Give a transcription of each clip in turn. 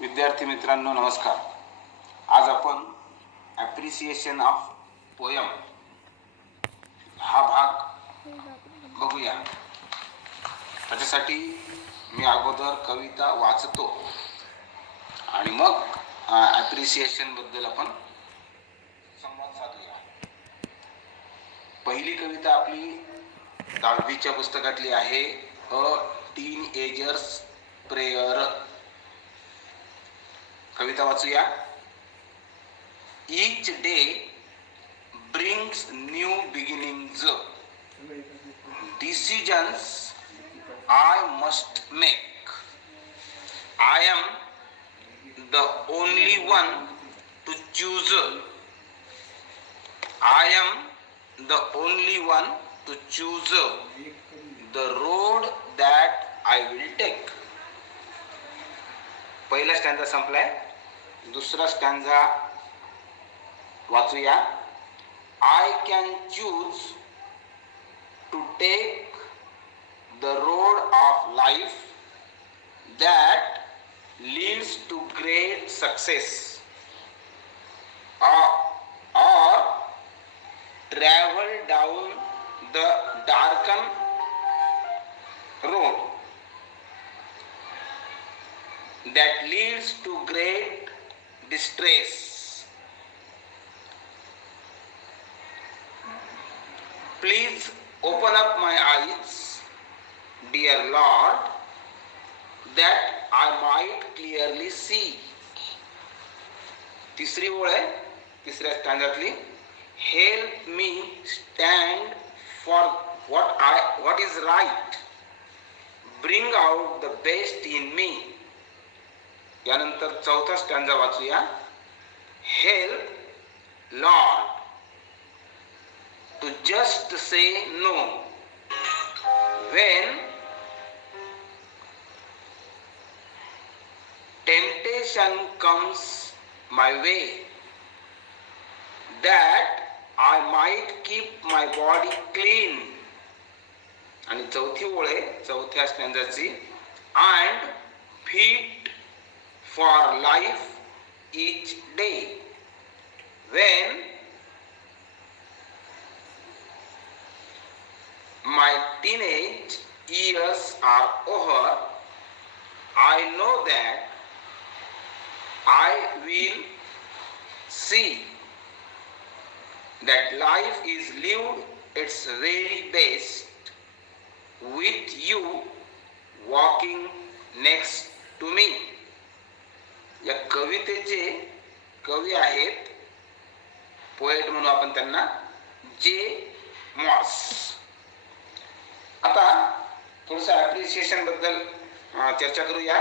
विद्यार्थी मित्रांनो नमस्कार. आज आपण ॲप्रिसिएशन ऑफ पोयम हा भाग बघूया. त्याच्यासाठी मी अगोदर कविता वाचतो आणि मग ॲप्रिसिएशन बद्दल आपण संवाद साधूया. पहिली कविता आपली 10वीच्या पुस्तकातली आहे, अ teenagers prayer. Kavita वाचूया. Each day brings new beginnings. Decisions I must make. I am the only one to choose. I am the only one to choose the road that I will take. पहिला stanza संपलाय. दुसरा stanza वाचूया. I can choose to take the road of life that leads to great success, or travel down the darkened road that leads to great distress. Please open up my eyes, dear Lord, that I might clearly see. तिसरी ओळ आहे तिसऱ्या स्टँजातली. Help me stand for what is right. Bring out the best in me. यानंतर चौथा stanza वाचूया. Help Lord to just say no when temptation comes my way, that I might keep my body clean. आणि चौथी ओळ आहे चौथ्या स्टँजाची. And fit for life each day when my teenage years are over. I know that I will see that life is lived its very best with you walking next to me. या कवितेचे कवी आहेत, poet म्हणून आपण त्यांना, जे MOS. आता थोडंसं ॲप्रिसिएशन बद्दल चर्चा करूया.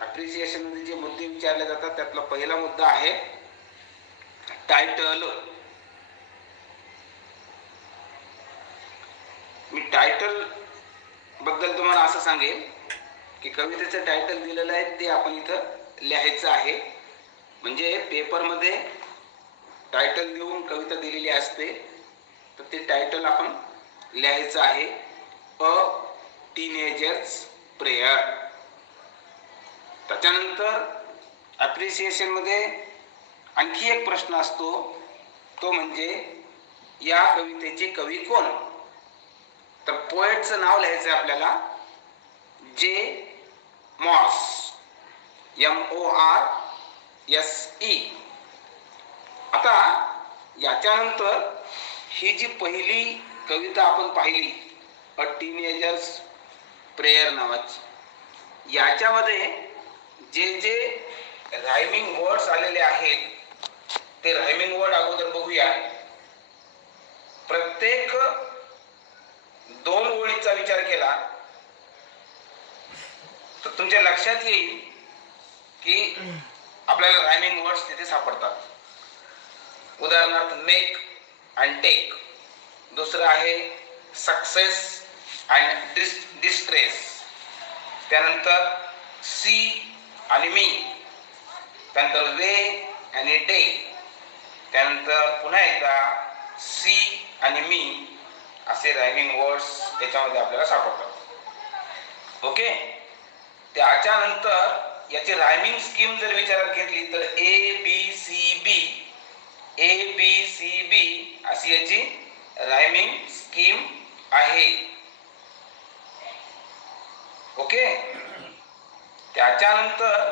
ॲप्रिसिएशन मध्ये जे मुद्दे विचारले जातात त्यातला पहिला मुद्दा आहे टायटल. मी टायटल बद्दल तुम्हाला असं सांगेल की कवितेचं टायटल दिलेलं आहे ते आपण इथं लिहायचं आहे. म्हणजे पेपरमध्ये टायटल देऊन कविता दिलेली असते तर ते टायटल आपण लिहायचं आहे, अ टीनेजर्स प्रेयर. त्याच्यानंतर ॲप्रिसिएशन मध्ये आणखी एक प्रश्न असतो, तो म्हणजे या कवितेचे कवी कोण. तर पोएटचं नाव लिहायचं आपल्याला, जे मॉस, MORSE. आता याच्यानंतर ही जी पहिली कविता आपण पाहिली, अ टीनेजर्स प्रेयर नावाची, याच्यामध्ये जे जे रायमिंग वर्ड्स आलेले आहेत ते रायमिंग वर्ड अगोदर बघूया. प्रत्येक 2 ओळीचा विचार केला तर तुमच्या लक्षात येईल की आपल्याला रायमिंग वर्ड्स तिथे सापडतात. उदाहरणार्थ मेक अँड टेक. दुसरं आहे सक्सेस अँड डिस्ट्रेस. त्यानंतर सी आणि मी. त्यानंतर वे आणि डे. त्यानंतर पुन्हा एकदा सी आणि मी असे रायमिंग वर्ड्स त्याच्यामध्ये आपल्याला सापडतात. ओके. त्याच्यानंतर याची रायमिंग स्कीम जर विचारात घेतली तर ए बी सी बी अशी याची रायमिंग स्कीम आहे. ओके. त्याच्यानंतर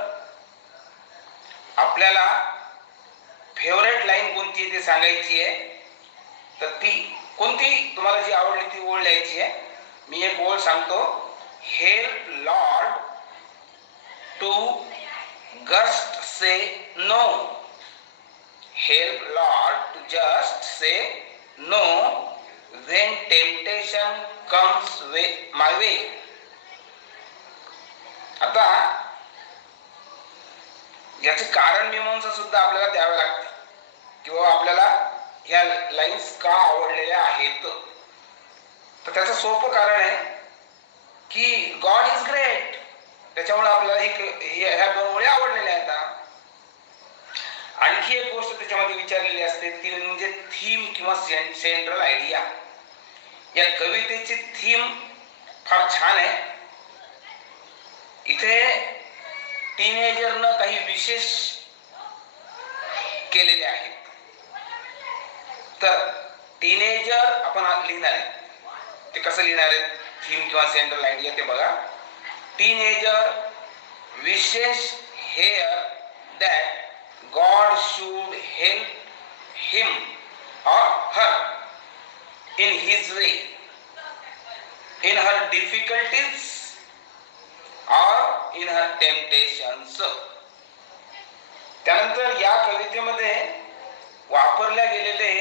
आपल्याला फेवरेट लाईन कोणती आहे ते सांगायची आहे. तर ती कोणती तुम्हाला जी आवडली ती ओळ लिहायची आहे. मी एक ओळ सांगतो. Help lord to just say no. Help lord to just say no when temptation comes my way. आता याचे कारण मीमांसा सुद्धा आपल्याला द्यावे लागते किंवा आपल्याला ह्या लाईन्स का आवडलेल्या आहेत. तर त्याचं सोपं कारण आहे की गॉड इज ग्रेट. त्याच्यामुळे आपल्याला ह्या दोन ओळी आवडलेल्या आहेत. आणखी एक गोष्ट त्याच्यामध्ये विचारलेली असते ती म्हणजे थीम किंवा सेंट्रल आयडिया. या कवितेची थीम फार छान आहे. इथे टीनेजरनं काही विशेष केलेले आहेत. तर टीनेजर आपण लिहिणार आहे ते कसं लिहिणार आहे थीम किंवा सेंट्रल आयडिया ते बघा. टीनेजर विशेष hair that God should help him or her in his way, in her difficulties or in her temptations. त्यानंतर या कवितेमध्ये वापरल्या गेलेले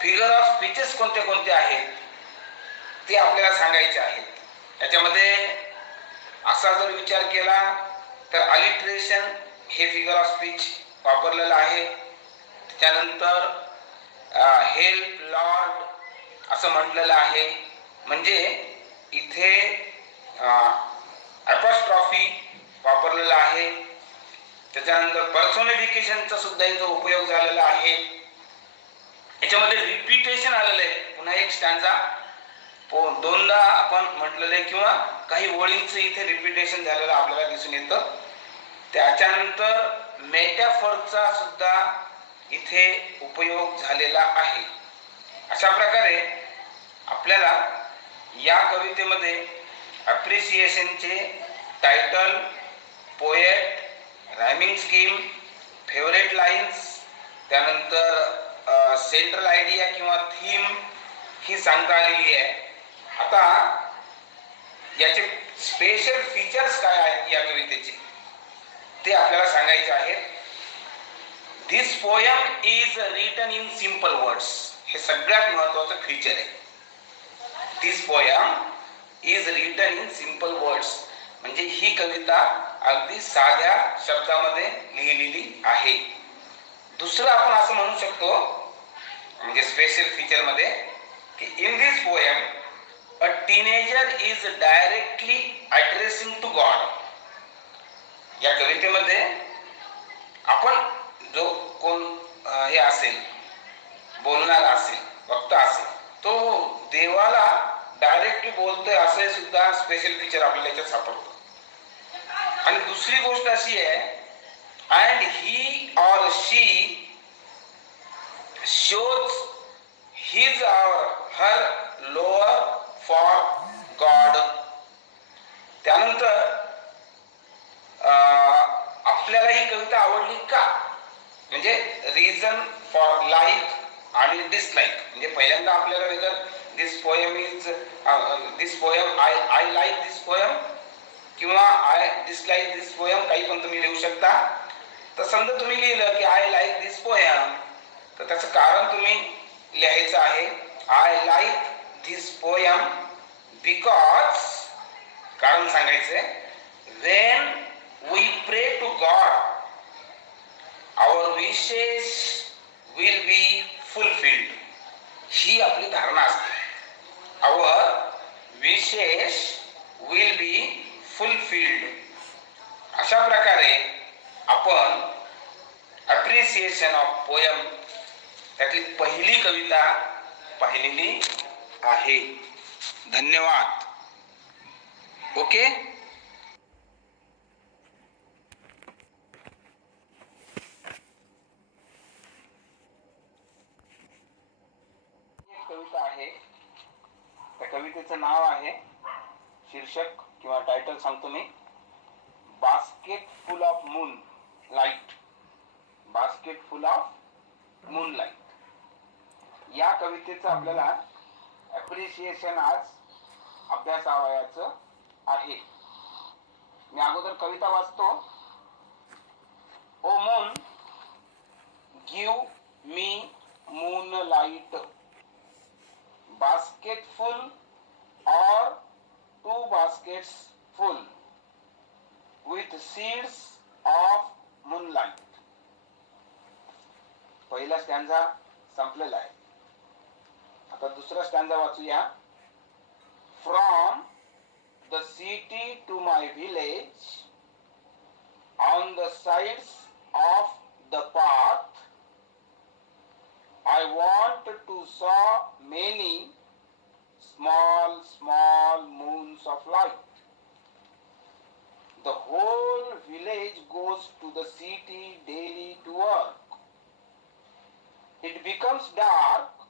फिगर ऑफ स्पीचेस कोणते कोणते आहेत ते आपल्याला सांगायचे आहेत. याच्यामध्ये असा जर विचार केला तर अलिट्रेशन हे फिगर ऑफ स्पीच वापरलेलं आहे. त्यानंतर हेल्प लॉर्ड असं म्हटलेलं आहे. म्हणजे इथे अपॉस्ट्रॉफी वापरलेला आहे. त्याच्यानंतर पर्सोनिफिकेशनचा सुद्धा इथं उपयोग झालेला आहे. याच्यामध्ये रिपीटेशन आलेलं आहे. पुन्हा एक स्टँजा दोनदा आपण म्हटलेलं आहे किंवा काही ओळींचं इथे रिपीटेशन झालेलं आपल्याला दिसून येतं. त्याच्यानंतर मेटाफॉरचा सुद्धा इथे उपयोग झालेला आहे. अशा प्रकारे आपल्याला या कवितेमध्ये अप्रिसिएशनचे title, poet, rhyming scheme, favourite lines, त्यानंतर सेंट्रल आयडिया किंवा थीम ही सांगता आलेली आहे. आता याचे स्पेशल फीचर्स काय आहेत या कवितेचे ते आपल्याला सांगायचे आहेत. This poem is written in simple words. हे सगळ्यात महत्वाचं फीचर आहे. This poem is written in simple words म्हणजे ही कविता अगदी साध्या शब्दामध्ये लिहिलेली आहे. दुसरं आपण असं म्हणू शकतो म्हणजे स्पेशल फीचर मध्ये की in this poem a teenager is directly addressing to God. या कवितेमध्ये आपण जो कोण हे असेल बोलणारा असेल वक्ता असेल तो देवाला डायरेक्टली बोलतोय असं सुद्धा स्पेशल फीचर आपल्याला याच्यात सापडतो. आणि दुसरी गोष्ट अशी आहे and he or she shows his or her lower for God. त्यानंतर आपल्याला ही कविता आवडली का म्हणजे रिझन फॉर लाईक आणि डिसलाईक. म्हणजे पहिल्यांदा आपल्याला whether this poem is this poem I like this poem किंवा आय डिसलाईक दिस पोयम काही पण तुम्ही लिहू शकता. तर समजा तुम्ही लिहिलं की आय लाईक दिस पोयम तर त्याचं कारण तुम्ही लिहायचं आहे I like this poem because कारण सांगायचंय when we pray to God our wishes will be fulfilled. ही आपली धारणा असते. our wishes will be fulfilled. अशा प्रकारे आपण अप्रिसिएशन ऑफ पोयम त्यातली पहिली कविता पाहिलेली आहे. धन्यवाद. ओके. आहे. त्या कवितेचं नाव आहे, शीर्षक किंवा टायटल सांगतो मी, basket full of moonlight. Basket full of moonlight. या कवितेचं आपल्याला ॲप्रिशिएशन आज अभ्यासावयाचं आहे. मी अगोदर कविता वाचतो. O moon, give me moonlight, basket full or 2 baskets full with seeds of moonlight. पहिला स्टँजा संपलेला आहे. आता दुसरा स्टँजा वाचूया. From the city to my village, on the sides of the path, I want to saw many small, small moons of light. The whole village goes to the city daily to work. It becomes dark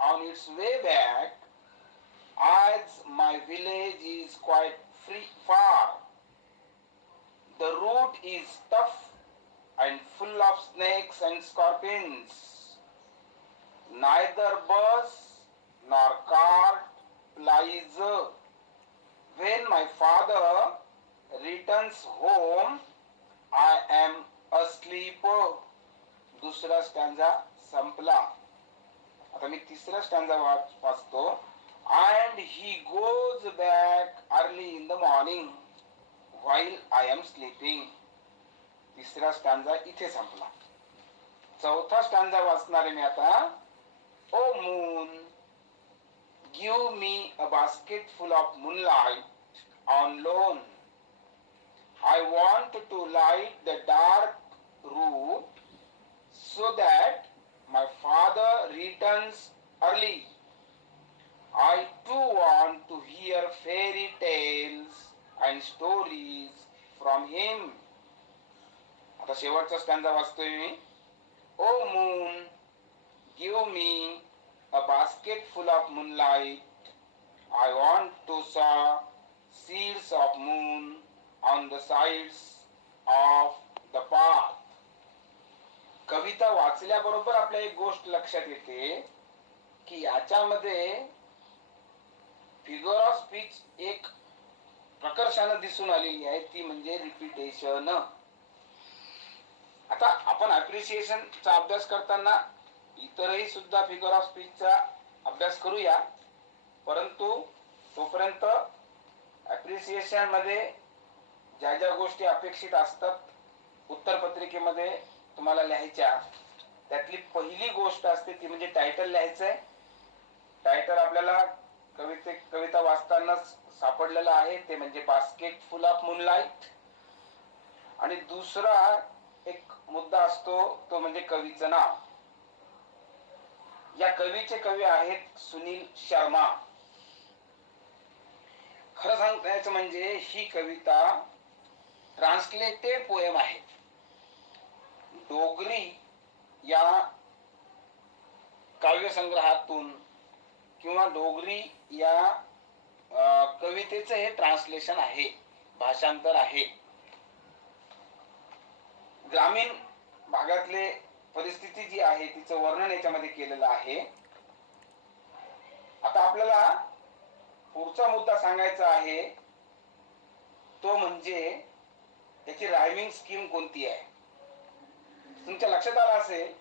on its way back, as my village is quite far. The route is tough and full of snakes and scorpions. Neither bus nor cart plies. When my father returns home, I am asleep. दुसरा stanza संपला. आता मी तिसरा stanza वाचतो. And he goes back early in the morning while I am sleeping. तिसरा stanza इथे संपला. चौथा stanza वाचणार आहे मी आता. O moon, give me a basket full of moonlight on loan. I want to light the dark route so that my father returns early. I too want to hear fairy tales and stories from him. आता शेवटचा stanza वाचतोय मी. O moon, give me a basket full of moonlight. I want to saw seeds of moon on the sides of the path. कविता वाचल्याबरोबर आपल्या एक गोष्ट लक्षात येते की याच्यामध्ये फिगर ऑफ स्पीच एक प्रकर्षानं दिसून आलेली आहे, ती म्हणजे रिपिटेशन. आता आपण अप्रिशिएशनचा अभ्यास करताना इतरही सुद्धा फिगर ऑफ स्पीचचा अभ्यास करूया, परंतु तोपर्यंत अप्रिसिएशन मध्ये ज्या ज्या गोष्टी अपेक्षित असतात उत्तरपत्रिकेमध्ये तुम्हाला लिहायच्या, त्यातली पहिली गोष्ट असते ती म्हणजे टायटल लिहायचंय. टायटल आपल्याला कविता वाचतानाच सापडलेलं आहे, ते म्हणजे बास्केट फुल ऑफ मूनलाइट. आणि दुसरा एक मुद्दा असतो तो म्हणजे कवीचं नाव. या कवीचे कवी आहेत सुनील शर्मा. खरं सांगायचं म्हणजे ही कविता ट्रान्सलेटेड पोएम आहे. डोगरी या काव्यसंग्रहातून किंवा डोगरी या कवितेचं हे ट्रान्सलेशन आहे, भाषांतर आहे. ग्रामीण भागातले परिस्थिती जी आहे तिचं वर्णन याच्यामध्ये केलेलं आहे. आता आपल्याला पुढचा मुद्दा सांगायचा आहे तो म्हणजे याची रायमिंग स्कीम कोणती आहे. तुमच्या लक्षात आलं असेल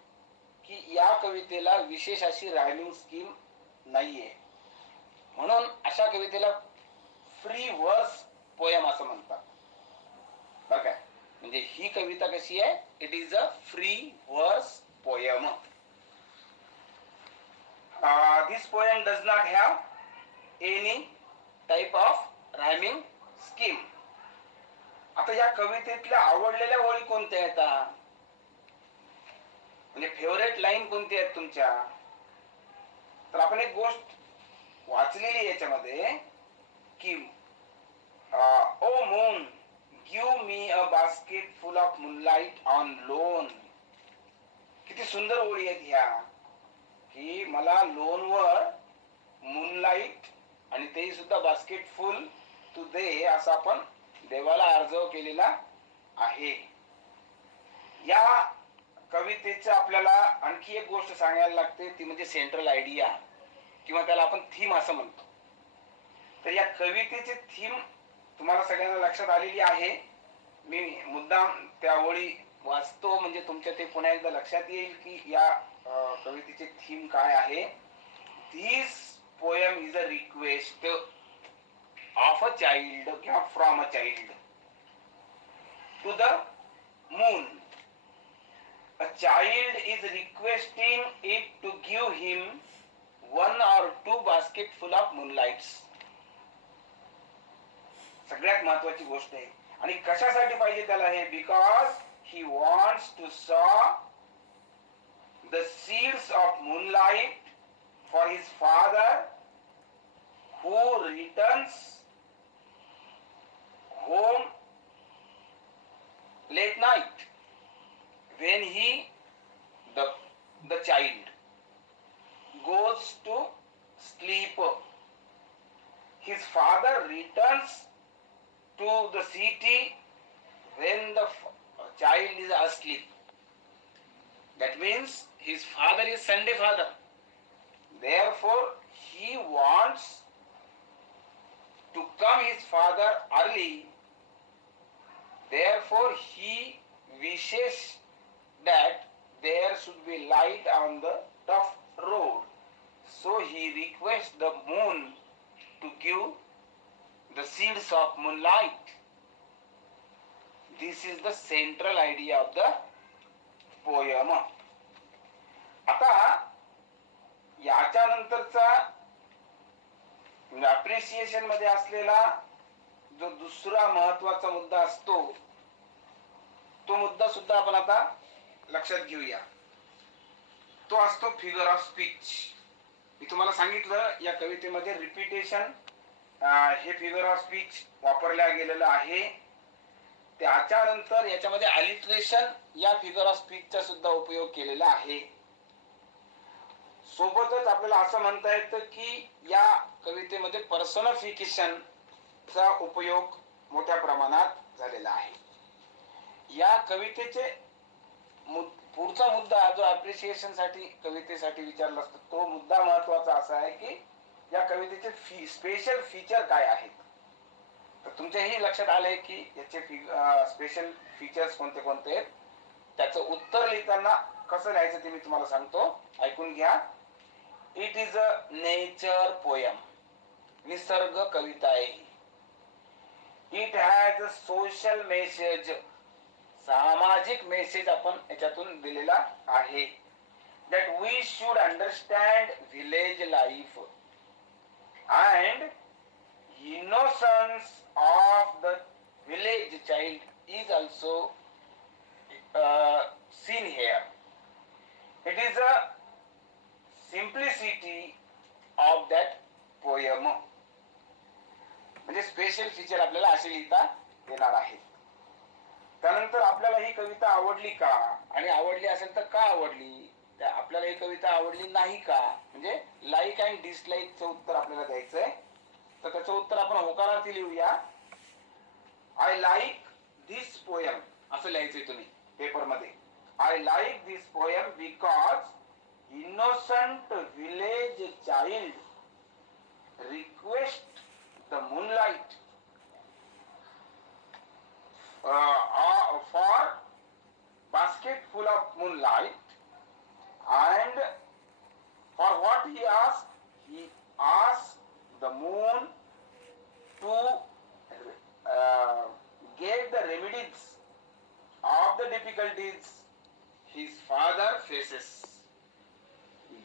की या कवितेला विशेष अशी रायमिंग स्कीम नाहीये, म्हणून अशा कवितेला फ्री वर्स पोएम असं म्हणतात. बरं काय, म्हणजे ही कविता कशी आहे, इट इज अ फ्री वर्स poem. This poem does not have any type of rhyming scheme. आता या कवितेतल्या आवडलेल्या ओळी कोणत्या आहेत, म्हणजे फेवरेट लाईन कोणती आहेत तुमच्या. तर आपण एक गोष्ट वाचलेली याच्यामध्ये की O moon give me a basket full of moonlight on loan. किती सुंदर ओळी आहेत ह्या, की मला लोनवर मूनलाईट आणि तेही सुद्धा बास्केट फुल टू दे असं आपण देवाला अर्जव केलेला आहे. या कवितेचं आपल्याला आणखी एक गोष्ट सांगायला लागते, ती म्हणजे सेंट्रल आयडिया किंवा त्याला आपण थीम असं म्हणतो. तर या कवितेचे थीम तुम्हाला सगळ्यांना लक्षात आलेली आहे. मी मुद्दाम त्या ओळी वाचतो म्हणजे तुमच्या ते पुन्हा एकदा लक्षात येईल की या कवितेचे थीम काय आहे. This poem is a request of a child किंवा from a child to the moon. A child is requesting it to give him one or two basketful of moonlights. सगळ्यात महत्वाची गोष्ट आहे. आणि कशासाठी पाहिजे त्याला हे? Because he wants to sow the seeds of moonlight for his father who returns home late night. When the child goes to sleep, his father returns to the city when the child is asleep. That means his father is Sunday father. Therefore, he wants to come his father early. Therefore, he wishes that there should be light on the tough road. So he requests the moon to give the seeds of moonlight. This is the central idea of the poem. आता याच्या नंतरचा appreciation मध्ये असलेला जो दुसरा महत्वाचा मुद्दा असतो, तो मुद्दा सुद्धा आपण आता लक्षात घेऊया. तो असतो फिगर ऑफ स्पीच. मी तुम्हाला सांगितलं या कवितेमध्ये रिपीटेशन हे फिगर ऑफ स्पीच वापरल्या गेलेलं आहे. त्याच्यानंतर याच्यामध्ये अलिट्रेशन या फिगर ऑफ स्पीचचा सुद्धा उपयोग केलेला आहे. सोबतच आपल्याला असं म्हणता येतं की या कवितेमध्ये पर्सोनिफिकेशनचा उपयोग मोठ्या प्रमाणात झालेला आहे. या कवितेचे पुढचा मुद्दा जो अप्रिसिएशन साठी कवितेसाठी विचारला असतो, तो मुद्दा महत्वाचा असा आहे की या कवितेचे स्पेशल फीचर काय आहेत. तर तुमच्याही लक्षात आलंय की याचे स्पेशल फीचर्स कोणते कोणते आहेत. त्याचं उत्तर लिहिताना कसं लिहायचं ते मी तुम्हाला सांगतो, ऐकून घ्या. It is a nature poem. निसर्ग कविता आहे. It has a social message. सामाजिक मेसेज आपण याच्यातून दिलेला आहे. That we should understand village life and innocence of the village child is also seen here. It is a simplicity of that poem. म्हणजे special feature आपल्याला असे लिहिता येणार आहे. त्यानंतर आपल्याला ही कविता आवडली का, आणि आवडली असेल तर का आवडली, आपल्याला ही कविता आवडली नाही का, म्हणजे लाईक अँड डिसलाईकचं उत्तर आपल्याला द्यायचंय. तर त्याचं उत्तर आपण होकारार्थी लिहूया. आय लाईक दिस पोयम असं लिहायचंय तुम्ही पेपर मध्ये. I like this poem because innocent village child request the moonlight for basket full of moonlight, and for what he asked the moon to get the remedies of the difficulties his father faces.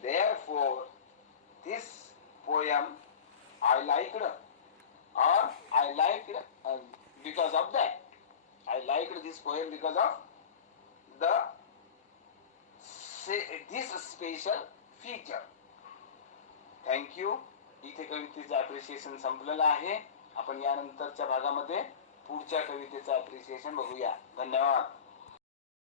Therefore, this poem I liked, or I liked because of that. I liked this poem because of this special feature. Thank you. इथे कवितेचं appreciation संपलेलं आहे. आपण यानंतरच्या भागामध्ये पुढच्या कवितेचं appreciation बघूया. धन्यवाद.